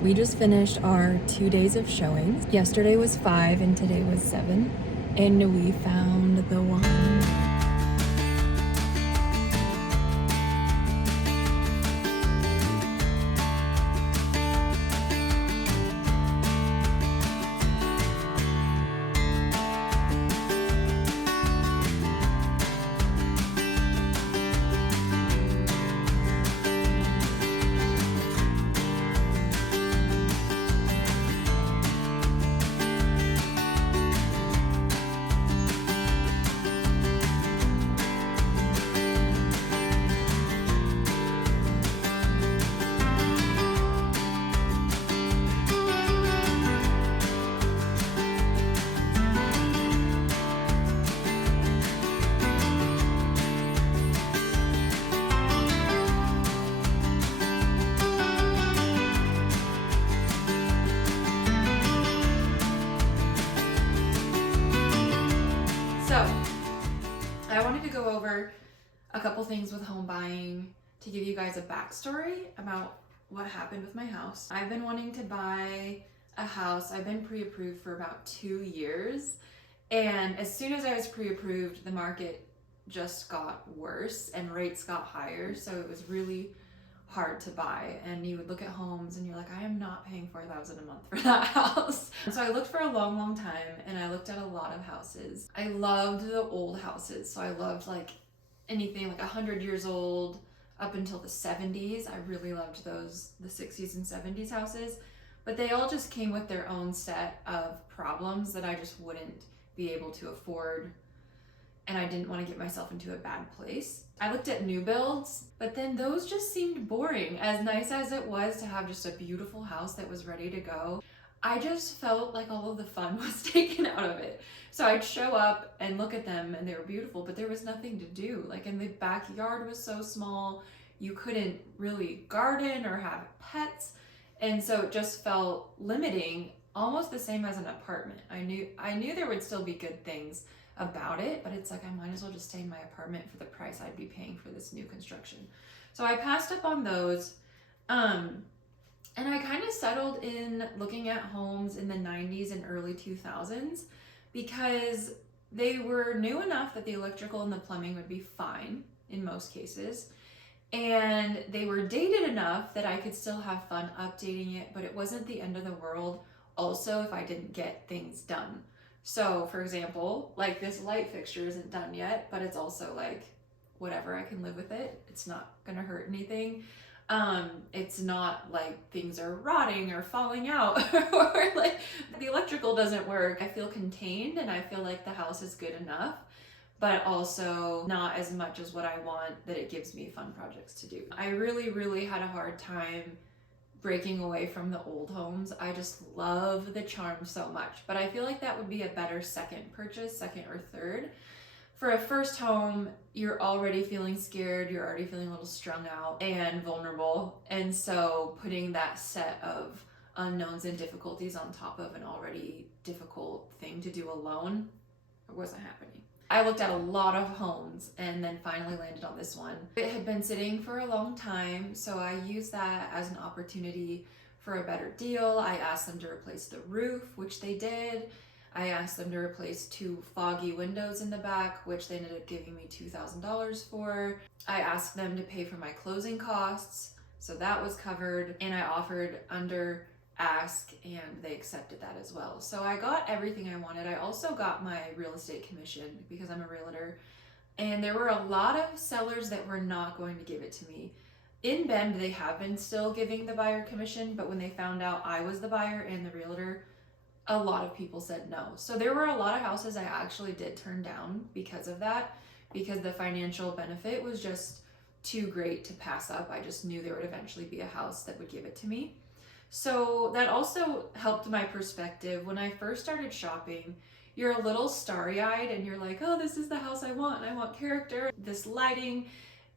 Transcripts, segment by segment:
We just finished our 2 days of showings. Yesterday was 5 and today was 7. And we found the one. So, I wanted to go over a couple things with home buying to give you guys a backstory about what happened with my house. I've been wanting to buy a house. I've been pre-approved for about 2 years. And as soon as I was pre-approved, the market just got worse and rates got higher. So it was really hard to buy, and you would look at homes and you're like, I am not paying $4,000 a month for that house. So I looked for a long time, and I looked at a lot of houses. I loved the old houses, so I loved like anything like 100 years old up until the 70s. I really loved those, the 60s and 70s houses, but they all just came with their own set of problems that I just wouldn't be able to afford, and I didn't want to get myself into a bad place. I looked at new builds, but then those just seemed boring. As nice as it was to have just a beautiful house that was ready to go, I just felt like all of the fun was taken out of it. So I'd show up and look at them and they were beautiful, but there was nothing to do. Like, in the backyard was so small, you couldn't really garden or have pets. And so it just felt limiting, almost the same as an apartment. I knew there would still be good things about it, but it's like I might as well just stay in my apartment for the price I'd be paying for this new construction. So I passed up on those, and I kind of settled in looking at homes in the 90s and early 2000s because they were new enough that the electrical and the plumbing would be fine in most cases, and they were dated enough that I could still have fun updating it, but it wasn't the end of the world also if I didn't get things done. So for example, like this light fixture isn't done yet, but it's also like, whatever, I can live with it. It's not gonna hurt anything. It's not like things are rotting or falling out or like the electrical doesn't work. I feel contained and I feel like the house is good enough, but also not as much as what I want that it gives me fun projects to do. I really had a hard time breaking away from the old homes. I just love the charm so much, but I feel like that would be a better second purchase, second or third. For a first home, you're already feeling scared, you're already feeling a little strung out and vulnerable, and so putting that set of unknowns and difficulties on top of an already difficult thing to do alone wasn't happening. I looked at a lot of homes and then finally landed on this one. It had been sitting for a long time, so I used that as an opportunity for a better deal. I asked them to replace the roof, which they did. I asked them to replace 2 foggy windows in the back, which they ended up giving me $2,000 for. I asked them to pay for my closing costs, so that was covered, and I offered under ask and they accepted that as well. So I got everything I wanted. I also got my real estate commission because I'm a realtor, and there were a lot of sellers that were not going to give it to me. In Bend, they have been still giving the buyer commission, but when they found out I was the buyer and the realtor, a lot of people said no. So there were a lot of houses I actually did turn down because of that, because the financial benefit was just too great to pass up. I just knew there would eventually be a house that would give it to me. So that also helped my perspective. When I first started shopping, you're a little starry-eyed and you're like, oh, this is the house I want, and I want character, this lighting.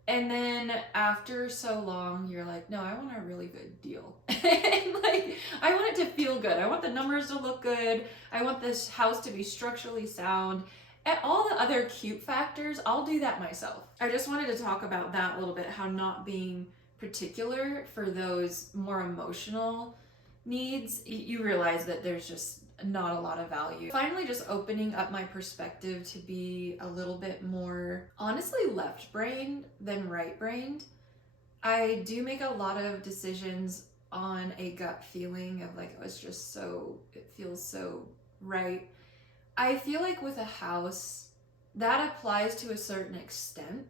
And then after so long, you're like, no, I want a really good deal. And like, I want it to feel good. I want the numbers to look good. I want this house to be structurally sound. And all the other cute factors, I'll do that myself. I just wanted to talk about that a little bit, how not being particular for those more emotional needs, you realize that there's just not a lot of value. Finally, just opening up my perspective to be a little bit more, honestly, left-brained than right-brained. I do make a lot of decisions on a gut feeling of like, oh, it's just so, it feels so right. I feel like with a house, that applies to a certain extent,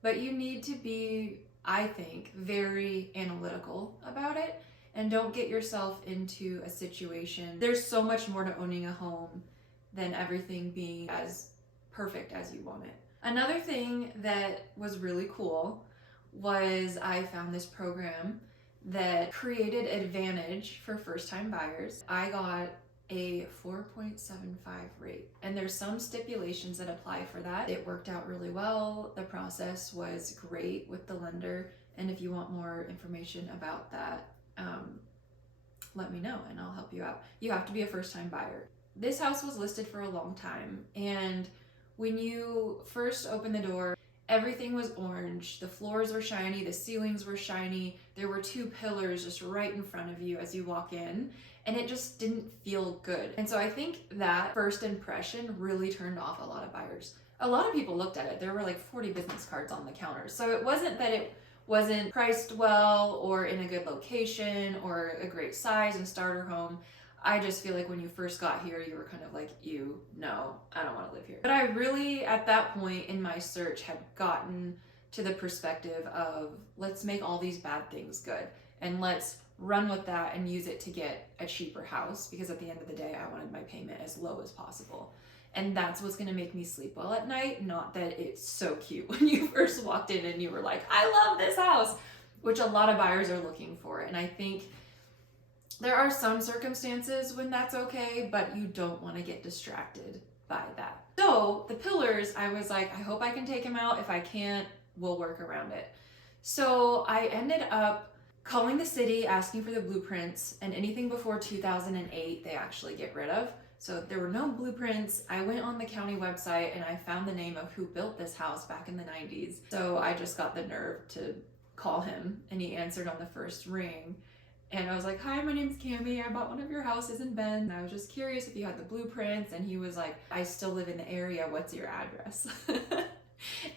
but you need to be, I think, very analytical about it and don't get yourself into a situation. There's so much more to owning a home than everything being as perfect as you want it. Another thing that was really cool was I found this program that created Advantage for first-time buyers. I got a 4.75 rate, and there's some stipulations that apply for that. It worked out really well. The process was great with the lender, and if you want more information about that, let me know and I'll help you out. You have to be a first-time buyer. This house was listed for a long time, and when you first open the door, everything was orange. The floors were shiny, the ceilings were shiny. There were 2 pillars just right in front of you as you walk in, and it just didn't feel good. And so I think that first impression really turned off a lot of buyers. A lot of people looked at it. There were like 40 business cards on the counter. So it wasn't that it wasn't priced well or in a good location or a great size and starter home. I just feel like when you first got here, you were kind of like, no, I don't want to live here. But I really, at that point in my search, had gotten to the perspective of, let's make all these bad things good, and let's run with that and use it to get a cheaper house, because at the end of the day, I wanted my payment as low as possible. And that's what's gonna make me sleep well at night, not that it's so cute when you first walked in and you were like, I love this house, which a lot of buyers are looking for. And I think there are some circumstances when that's okay, but you don't want to get distracted by that. So the pillars, I was like, I hope I can take them out. If I can't, we'll work around it. So I ended up calling the city, asking for the blueprints, and anything before 2008, they actually get rid of. So there were no blueprints. I went on the county website and I found the name of who built this house back in the 90s. So I just got the nerve to call him, and he answered on the first ring. And I was like, hi, my name's Cammie. I bought one of your houses in Bend. And I was just curious if you had the blueprints. And he was like, I still live in the area. What's your address?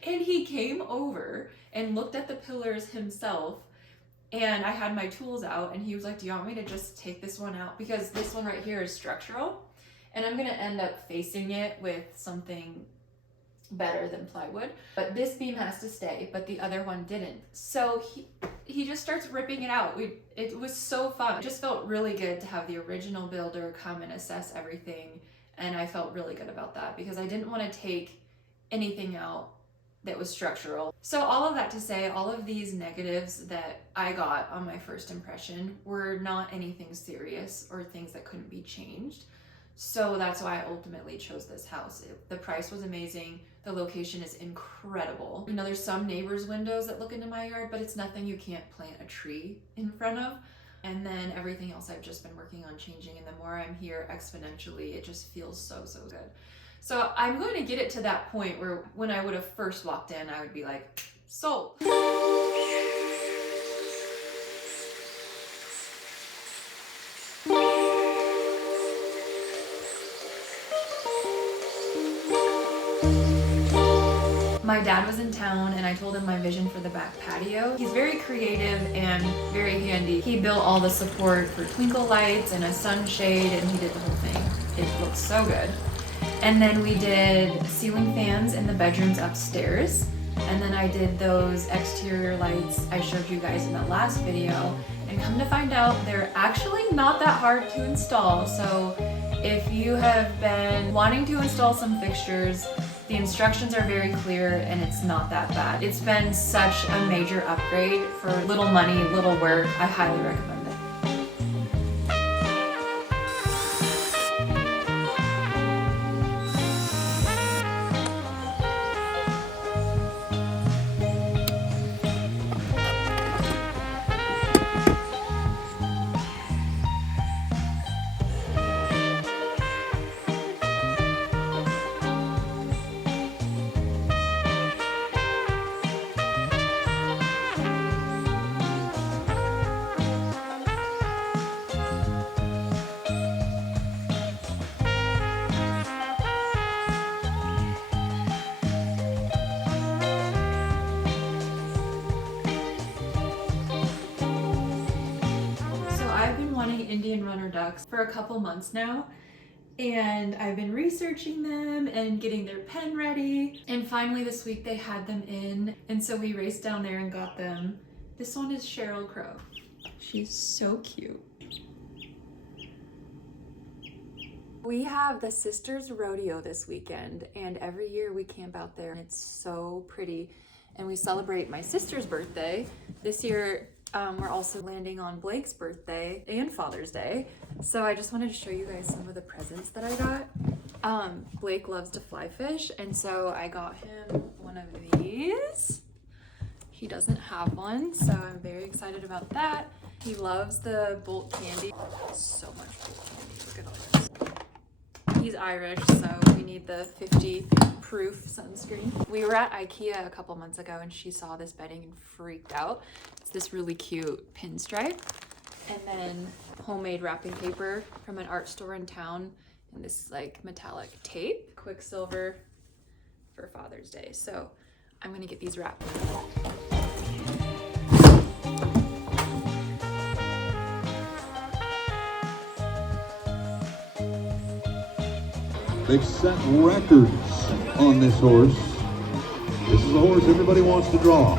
And he came over and looked at the pillars himself. And I had my tools out, and he was like, do you want me to just take this one out? Because this one right here is structural, and I'm gonna end up facing it with something better than plywood. But this beam has to stay, but the other one didn't. So he just starts ripping it out. It was so fun. It just felt really good to have the original builder come and assess everything, and I felt really good about that because I didn't want to take anything out that was structural. So all of that to say, all of these negatives that I got on my first impression were not anything serious or things that couldn't be changed. So that's why I ultimately chose this house. The price was amazing. The location is incredible. You know, there's some neighbors' windows that look into my yard, but it's nothing you can't plant a tree in front of. And then everything else I've just been working on changing, and the more I'm here exponentially, it just feels so good. So I'm going to get it to that point where when I would have first walked in, I would be like, sold. My dad was in town and I told him my vision for the back patio. He's very creative and very handy. He built all the support for twinkle lights and a sunshade, and he did the whole thing. It looks so good. And then we did ceiling fans in the bedrooms upstairs. And then I did those exterior lights I showed you guys in that last video. And come to find out, they're actually not that hard to install. So if you have been wanting to install some fixtures, the instructions are very clear and it's not that bad. It's been such a major upgrade for little money, little work. I highly recommend it. wanting Indian runner ducks for a couple months now, and I've been researching them and getting their pen ready. And finally this week they had them in, and so we raced down there and got them. This one is Sheryl Crow. She's so cute. We have the Sisters Rodeo this weekend, and every year we camp out there and it's so pretty. And we celebrate my sister's birthday. This year, we're also landing on Blake's birthday and Father's Day. So I just wanted to show you guys some of the presents that I got. Blake loves to fly fish, and so I got him one of these. He doesn't have one, so I'm very excited about that. He loves the Bolt candy. So much Bolt candy, look at all this. He's Irish, so we need the 50 proof sunscreen. We were at IKEA a couple months ago and she saw this bedding and freaked out. It's this really cute pinstripe, and then homemade wrapping paper from an art store in town, and this like metallic tape. Quicksilver for Father's Day. So I'm gonna get these wrapped. They've set records on this horse. This is a horse everybody wants to draw.